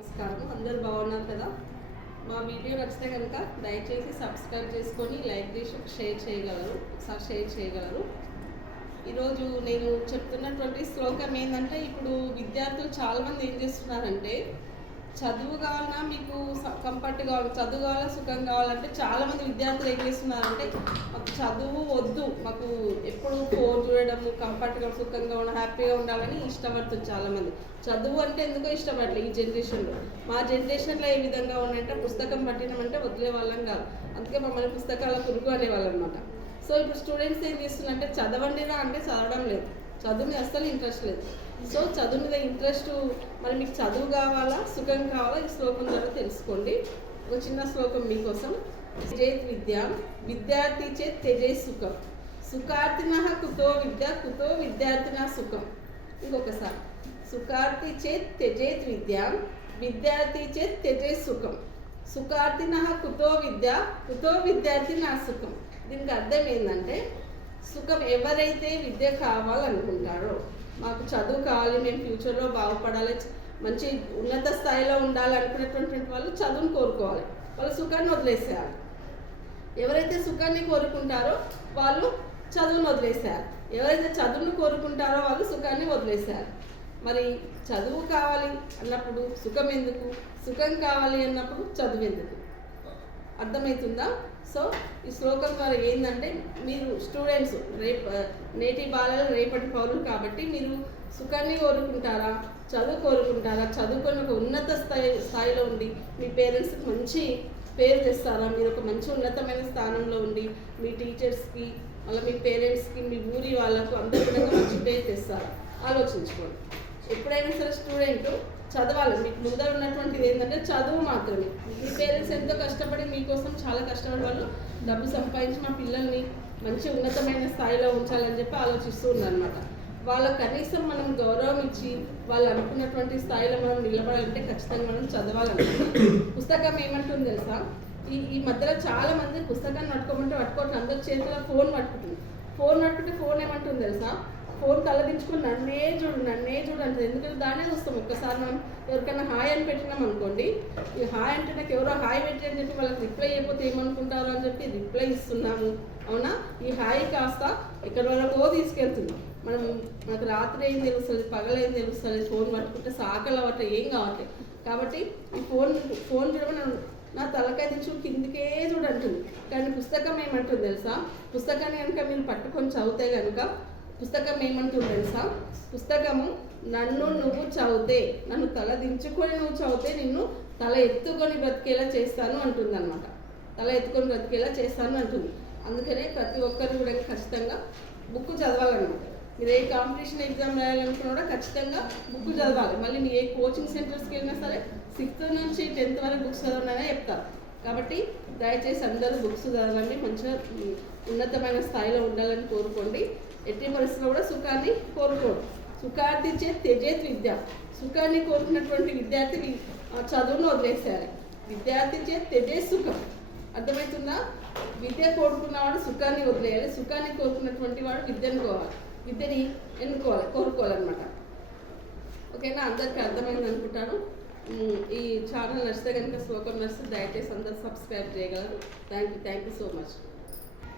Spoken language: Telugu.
నమస్కారం. అందరూ బాగున్నారు కదా? మా వీడియో నచ్చితే కనుక దయచేసి సబ్స్క్రైబ్ చేసుకొని లైక్ చేసి షేర్ చేయగలరు. ఒకసారి షేర్ చేయగలరు. ఈరోజు నేను చెప్తున్నటువంటి శ్లోకం ఏంటంటే ఇప్పుడు విద్యార్థులు చాలామంది ఏం చేస్తున్నారంటే చదువు కావాలన్నా మీకు కంఫర్ట్ కావాలి చదువు కావాలా సుఖం కావాలంటే చాలామంది విద్యార్థులు ఏం చేస్తున్నారంటే మాకు చదువు వద్దు మాకు ఎప్పుడు ఫోన్ చూడడం కంఫర్ట్గా సుఖంగా ఉండడం హ్యాపీగా ఉండాలని ఇష్టపడుతుంది చాలామంది. చదువు అంటే ఎందుకో ఇష్టపడలేదు ఈ జనరేషన్లో. మా జనరేషన్లో ఏ విధంగా ఉన్నాయంటే పుస్తకం పట్టినామంటే వదిలే వాళ్ళం కాదు. అందుకే మమ్మల్ని పుస్తకాల పురుగు అనేవాళ్ళు అనమాట సో ఇప్పుడు స్టూడెంట్స్ ఏం చేస్తున్నారంటే చదవండిరా అంటే చదవడం లేదు. చదువు మీద అస్సలు ఇంట్రెస్ట్ లేదు. సో చదువు మీద ఇంట్రెస్ట్ మరి మీకు చదువు కావాలా సుఖం కావాలా ఈ శ్లోకం ద్వారా తెలుసుకోండి. ఒక చిన్న శ్లోకం మీకోసం. చేత్ విద్య విద్యార్థి చేత్ తెజే సుఖం. సుఖార్థిన కుతో విద్య కుతో విద్యార్థిన సుఖం. ఇంకొకసారి. సుఖార్థి చేత్ త్యజేత్ విద్య విద్యార్థి చేత్ త్యజే సుఖం. సుఖార్థిన కుతో విద్య కుతో విద్యార్థి నా సుఖం. దీనికి అర్థం ఏంటంటే సుఖం ఎవరైతే విద్య కావాలనుకుంటారో మాకు చదువు కావాలి మేము ఫ్యూచర్లో బాగుపడాలి మంచి ఉన్నత స్థాయిలో ఉండాలి అనుకునేటువంటి వాళ్ళు చదువును కోరుకోవాలి. వాళ్ళు సుఖాన్ని వదిలేసేయాలి. ఎవరైతే సుఖాన్ని కోరుకుంటారో వాళ్ళు చదువును వదిలేశారు ఎవరైతే చదువును కోరుకుంటారో వాళ్ళు సుఖాన్ని వదిలేశారు మరి చదువు కావాలి అన్నప్పుడు సుఖం ఎందుకు? సుఖం కావాలి అన్నప్పుడు చదువు ఎందుకు? అర్థమవుతుందా? సో ఈ శ్లోకం ద్వారా ఏంటంటే మీరు స్టూడెంట్స్ రేపు నేటి బాలలు రేపటి పౌరులు కాబట్టి మీరు సుఖాన్ని కోరుకుంటారా? చదువు కోరుకుంటారా? చదువుకొని ఒక ఉన్నత స్థాయి స్థాయిలో ఉండి మీ పేరెంట్స్కి మంచి పేరు తెస్తారా? మీరు ఒక మంచి ఉన్నతమైన స్థానంలో ఉండి మీ టీచర్స్కి అలా మీ పేరెంట్స్కి మీ ఊరి వాళ్ళకు అందరికీ కూడా మంచి పేరు తెస్తారా? ఆలోచించుకోండి. ఎప్పుడైనా సరే స్టూడెంట్ చదవాలి. మీకు ముందర ఉన్నటువంటిది ఏంటంటే చదువు మాత్రమే. మీ పేరెంట్స్ ఎంతో కష్టపడి మీకోసం చాలా కష్టపడి వాళ్ళు డబ్బు సంపాదించి మా పిల్లల్ని మంచి ఉన్నతమైన స్థాయిలో ఉంచాలని చెప్పి ఆలోచిస్తూ ఉన్నారనమాట వాళ్ళకు కనీసం మనం గౌరవం ఇచ్చి వాళ్ళు అనుకున్నటువంటి స్థాయిలో మనం నిలబడాలంటే ఖచ్చితంగా మనం చదవాలన్నమాట. పుస్తకం ఏమంటుంది తెలుసా? ఈ ఈ మధ్యలో చాలా మంది పుస్తకాన్ని పట్టుకోమంటే పట్టుకోవట్లేదు అందరి చేతిలో ఫోన్ పట్టుకుంటుంది. ఫోన్ పట్టుకుంటే ఫోన్ ఏమంటుంది తెలుసా? ఫోన్ తలదించుకొని నన్నే చూడు నన్నే చూడు అంటుంది. ఎందుకంటే దానే చూస్తాం. ఒక్కసారి మనం ఎవరికైనా హాయ్ అని పెట్టినాం అనుకోండి ఈ హాయ్ అంటే నాకు ఎవరో హాయ్ పెట్టి అని చెప్పి వాళ్ళకి రిప్లై అయిపోతే ఏమనుకుంటారు అని చెప్పి రిప్లై ఇస్తున్నాము. అవునా? ఈ హాయ్ కాస్త ఇక్కడ వరకు తీసుకెళ్తుంది. మనం మనకు రాత్రి ఏం తెలుస్తుంది పగలేం తెలుస్తుంది ఫోన్ పట్టుకుంటే సాకలు అవ్వట్లే ఏం కావట్లేదు కాబట్టి ఈ ఫోన్ ఫోన్ చూడమని నా తలకాయ దించు కిందికే చూడంటుంది. కానీ పుస్తకం ఏమంటుంది తెలుసా? పుస్తకాన్ని కనుక మీరు పట్టుకొని చదివితే కనుక పుస్తకం ఏమంటుంది తెలుసా? పుస్తకము నన్ను నువ్వు చదివితే నన్ను తల దించుకొని నువ్వు చదివితే నిన్ను తల ఎత్తుకొని బ్రతికేలా చేస్తాను అంటుంది అనమాట తల ఎత్తుకొని బ్రతికేలా చేస్తాను అంటుంది. అందుకనే ప్రతి ఒక్కరు కూడా ఖచ్చితంగా బుక్ చదవాలన్నమాట. మీరు ఏ కాంపిటీషన్ ఎగ్జామ్ రాయాలనుకున్నా కూడా ఖచ్చితంగా బుక్ చదవాలి. మళ్ళీ మీ ఏ కోచింగ్ సెంటర్స్కి వెళ్ళినా సరే సిక్స్త్ నుంచి టెన్త్ వరకు బుక్స్ చదవననే చెప్తారు. కాబట్టి దయచేసి అందరూ బుక్స్ చదవాలని మంచిగా ఉన్నతమైన స్థాయిలో ఉండాలని కోరుకోండి. ఎట్టి పరిస్థితుల్లో కూడా సుఖాన్ని కోరుకోరు. సుఖార్థి చే తెజేత్ విద్య. సుఖాన్ని కోరుకున్నటువంటి విద్యార్థిని ఆ చదువును వదిలేసేయాలి. విద్యార్థి చే తెజే సుఖం. అర్థమవుతుందా? విద్య కోరుకున్నవాడు సుఖాన్ని వదిలేయాలి. సుఖాన్ని కోరుకున్నటువంటి వాడు విద్యను కోవాలి విద్యని ఎన్నుకోవాలి కోరుకోవాలన్నమాట. ఓకేనా? అందరికీ అర్థమైంది అనుకుంటాను. ఈ ఛానల్ నచ్చితే కనుక శ్లోకం నచ్చితే దయచేసి అందరు సబ్స్క్రైబ్ చేయగలరు. Thank you thank you so much.